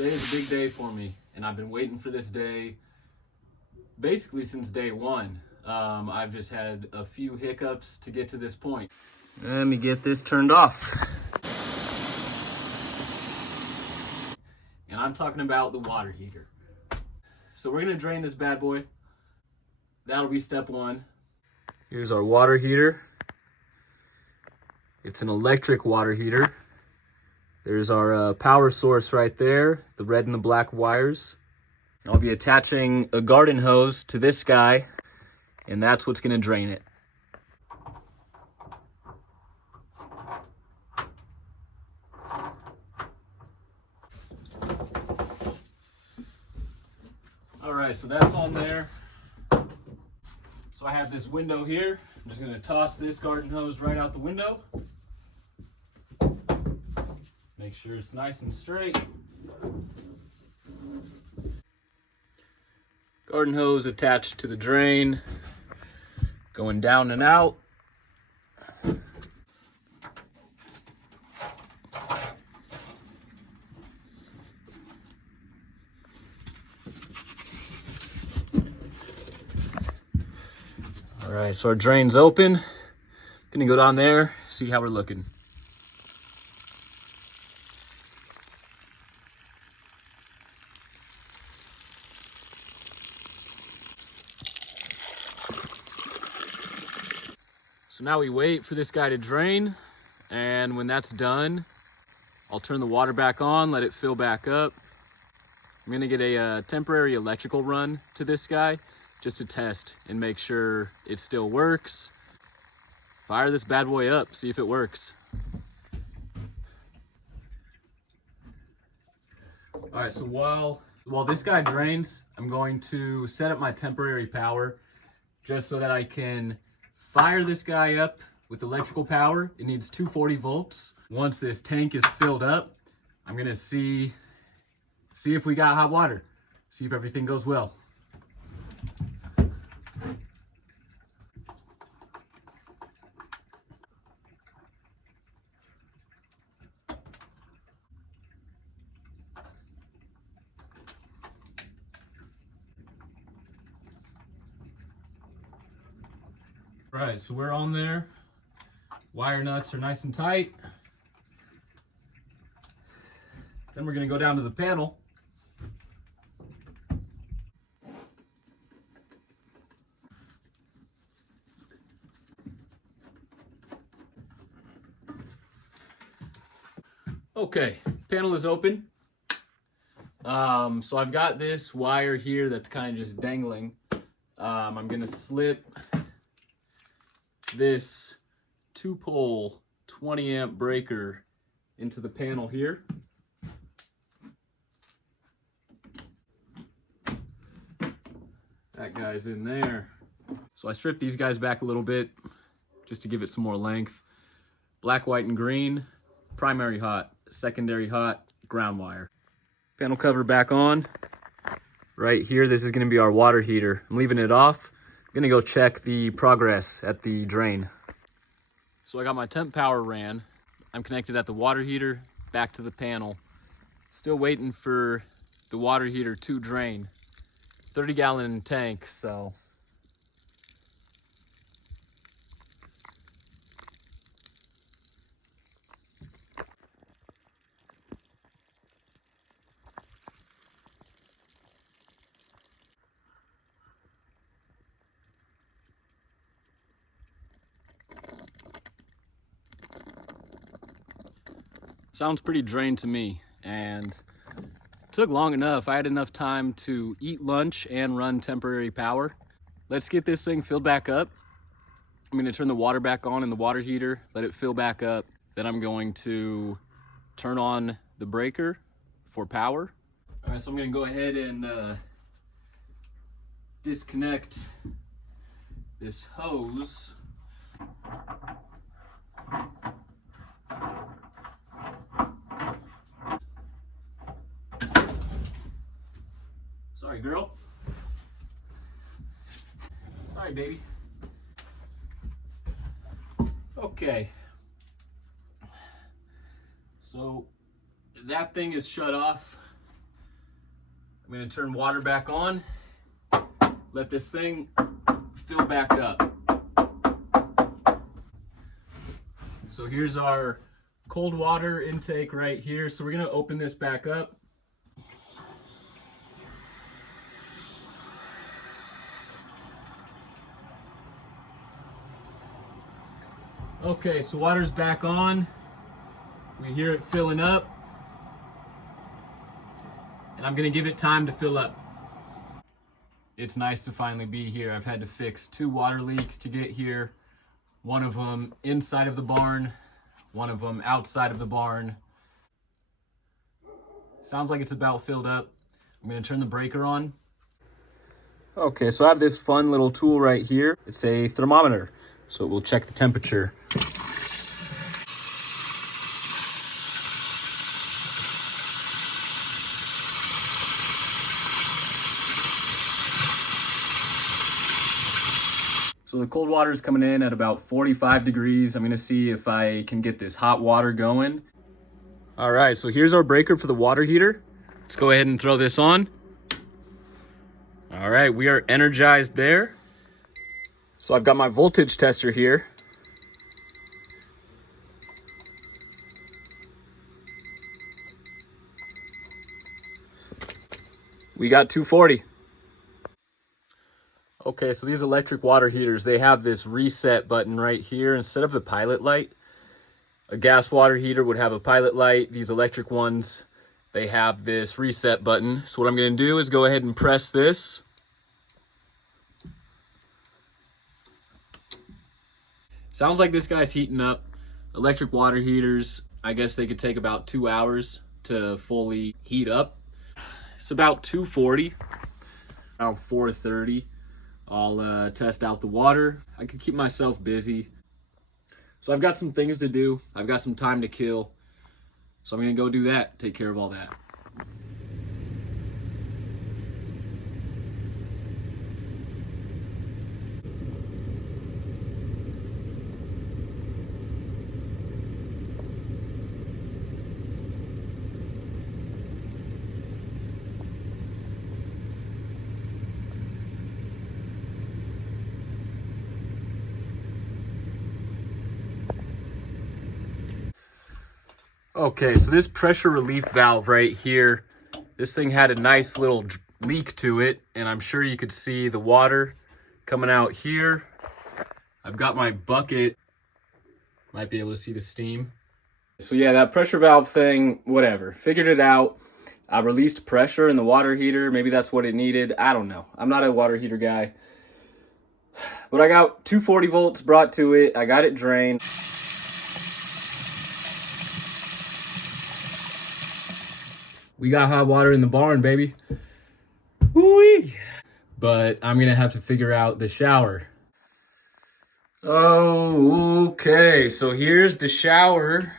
Today is a big day for me, and I've been waiting for this day basically since day one. I've just had a few hiccups to get to this point. Let me get this turned off. And I'm talking about the water heater. So we're gonna drain this bad boy. That'll be step one. Here's our water heater. It's an electric water heater. There's our power source right there, the red and the black wires. I'll be attaching a garden hose to this guy, and that's what's gonna drain it. All right, so that's on there. So I have this window here. I'm just gonna toss this garden hose right out the window. Make sure it's nice and straight. Garden hose attached to the drain, going down and out. All right, so our drain's open. Gonna go down there, see how we're looking. So now we wait for this guy to drain, and when that's done, I'll turn the water back on, let it fill back up. I'm gonna get a temporary electrical run to this guy just to test and make sure it still works. Fire this bad boy up, see if it works. All right, so while this guy drains, I'm going to set up my temporary power just so that I can fire this guy up with electrical power. It needs 240 volts. Once this tank is filled up, I'm gonna see if we got hot water, see if everything goes well. Right, so we're on there. Wire nuts are nice and tight. Then we're gonna go down to the panel. Okay, panel is open. So I've got this wire here that's kind of just dangling. I'm gonna slip this 2-pole 20 amp breaker into the panel here. That guy's in there. So I stripped these guys back a little bit just to give it some more length. Black, white, and green, primary hot, secondary hot, ground wire. Panel cover back on. Right here, this is gonna be our water heater. I'm leaving it off. I'm gonna go check the progress at the drain. So I got my temp power ran. I'm connected at the water heater, back to the panel. Still waiting for the water heater to drain. 30-gallon tank, so. Sounds pretty drained to me, and it took long enough. I had enough time to eat lunch and run temporary power. Let's get this thing filled back up. I'm gonna turn the water back on in the water heater, let it fill back up. Then I'm going to turn on the breaker for power. All right, so I'm gonna go ahead and disconnect this hose. Sorry, girl. Sorry, baby. Okay. So that thing is shut off. I'm gonna turn water back on, let this thing fill back up. So here's our cold water intake right here. So we're gonna open this back up. Okay, so water's back on. We hear it filling up. And I'm gonna give it time to fill up. It's nice to finally be here. I've had to fix 2 water leaks to get here. One of them inside of the barn, one of them outside of the barn. Sounds like it's about filled up. I'm gonna turn the breaker on. Okay, so I have this fun little tool right here. It's a thermometer, so it will check the temperature. So the cold water is coming in at about 45 degrees. I'm gonna see if I can get this hot water going. All right, so here's our breaker for the water heater. Let's go ahead and throw this on. All right, we are energized there. So I've got my voltage tester here. We got 240. Okay, so these electric water heaters, they have this reset button right here instead of the pilot light. A gas water heater would have a pilot light. These electric ones, they have this reset button. So what I'm gonna do is go ahead and press this. Sounds like this guy's heating up. Electric water heaters, I guess they could take about 2 hours to fully heat up. It's about 240, around 4:30. I'll test out the water. I could keep myself busy. So I've got some things to do. I've got some time to kill. So I'm gonna go do that, take care of all that. Okay, so this pressure relief valve right here, this thing had a nice little leak to it, and I'm sure you could see the water coming out here. I've got my bucket, might be able to see the steam. So yeah, that pressure valve thing, whatever, figured it out. I released pressure in the water heater, maybe that's what it needed, I don't know. I'm not a water heater guy. But I got 240 volts brought to it, I got it drained. We got hot water in the barn, baby. Woo-wee. But I'm gonna have to figure out the shower. Oh, okay, so here's the shower.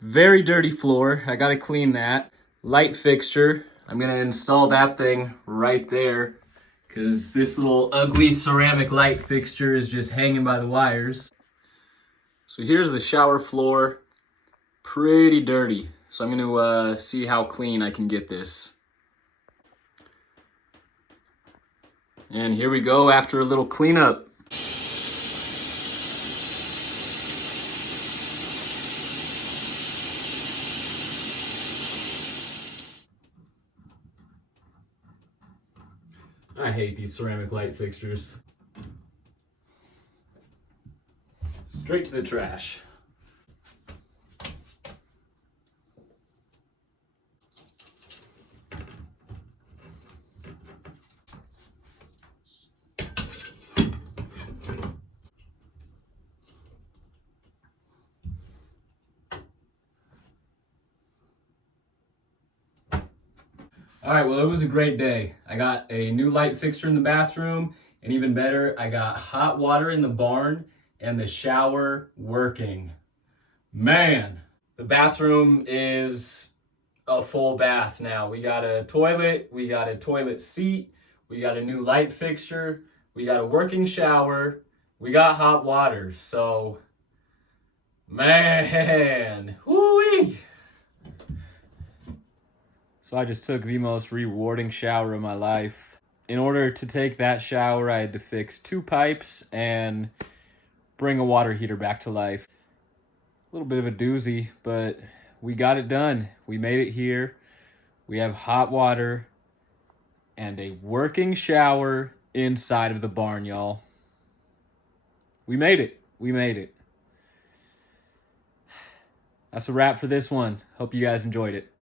Very dirty floor, I gotta clean that. Light fixture, I'm gonna install that thing right there because this little ugly ceramic light fixture is just hanging by the wires. So here's the shower floor, pretty dirty. So I'm going to see how clean I can get this. And here we go after a little cleanup. I hate these ceramic light fixtures. Straight to the trash. All right, well, it was a great day. I got a new light fixture in the bathroom, and even better, I got hot water in the barn and the shower working. Man, the bathroom is a full bath now. We got a toilet, we got a toilet seat, we got a new light fixture, we got a working shower, we got hot water. So, man, whoo-wee. So I just took the most rewarding shower of my life. In order to take that shower, I had to fix 2 pipes and bring a water heater back to life. A little bit of a doozy, but we got it done. We made it here. We have hot water and a working shower inside of the barn, y'all. We made it. We made it. That's a wrap for this one. Hope you guys enjoyed it.